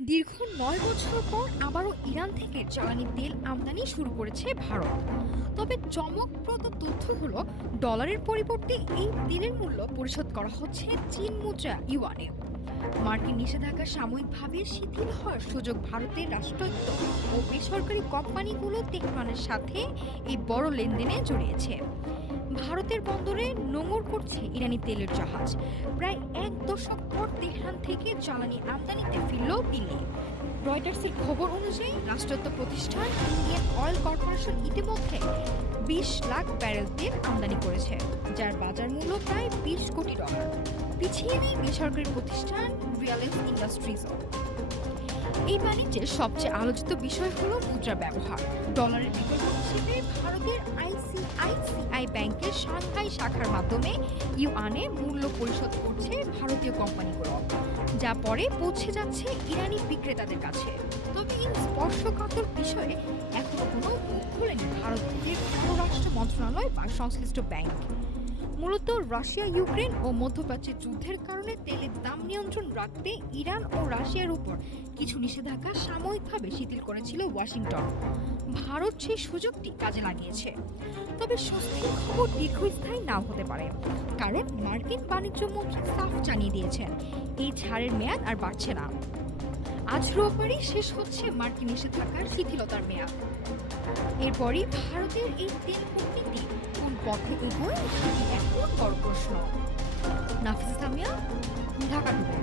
দীর্ঘ ৯ বছর পর আবারও ইরান থেকে জ্বালানি তেল আমদানি শুরু করেছে ভারত। তবে চমকপ্রদ তথ্য হলো, ডলারের পরিবর্তে এই তেলের মূল্য পরিশোধ করা হচ্ছে চীন মুদ্রা ইউয়ানে। মার্কিন নিষেধাজ্ঞা সাময়িকভাবে শিথিল হওয়ার সুযোগ ভারতের রাষ্ট্রায়ত্ত ও বেসরকারি কোম্পানিগুলো তেহরানের সাথে এই বড় লেনদেনে জড়িয়েছে। ভারতের বন্দরে নোঙর করছে ইরানি তেলের জাহাজ। প্রায় ১ দশক পর তেহরান থেকে জ্বালানি আমদানিতে ফিরল দিল্লি। রয়টার্সের খবর অনুযায়ী রাষ্ট্রায়ত্ত প্রতিষ্ঠান ইন্ডিয়ান অয়েল কর্পোরেশন ইতিমধ্যে ২০ লাখ ব্যারেল তেল আমদানি করেছে, যার বাজার মূল্য প্রায় ২০ কোটি ডলার। পিছিয়ে নেই বেসরকারি প্রতিষ্ঠান রিলায়েন্স ইন্ডাস্ট্রিজও। এই বাণিজ্যের সবচেয়ে আলোচিত বিষয় হলো মুদ্রা ব্যবহার। ডলারের বিকল্প হিসেবে ভারতের আইসিআইসিআই ব্যাংকের সাংহাই শাখার মাধ্যমে ইউয়ানে মূল্য পরিশোধ করছে ভারতীয় কোম্পানিগুলো, যা পরে পৌঁছে যাচ্ছে ইরানি বিক্রেতাদের কাছে। তবে এই স্পর্শকাতর বিষয়ে এখনো কোনো মুখ খোলেনি ভারতের পররাষ্ট্র মন্ত্রণালয় বা সংশ্লিষ্ট ব্যাংক। মূলত রাশিয়া ইউক্রেন ও মধ্যপ্রাচ্যের যুদ্ধের কারণে তেলের দাম নিয়ন্ত্রণ রাখতে ইরান ও রাশিয়ার উপর কিছু নিষেধাজ্ঞা সাময়িকভাবে শিথিল করেছিল ওয়াশিংটন। ভারত সেই সুযোগটি কাজে লাগিয়েছে। তবে স্বস্তির খবর দীর্ঘস্থায়ী নাও হতে পারে, কারণ মার্কিন বাণিজ্য মন্ত্রী সাফ জানিয়ে দিয়েছেন এই ছাড়ের মেয়াদ আর বাড়ছে না। আজ রোববারই শেষ হচ্ছে মার্কিন নিষেধাজ্ঞার শিথিলতার মেয়াদ। এরপরই ভারতের এই তেল কূটনীতি কোন পথে এগোয় সেটি এখন বড় প্রশ্ন। নাফিসা সামিয়া, ঢাকা থেকে।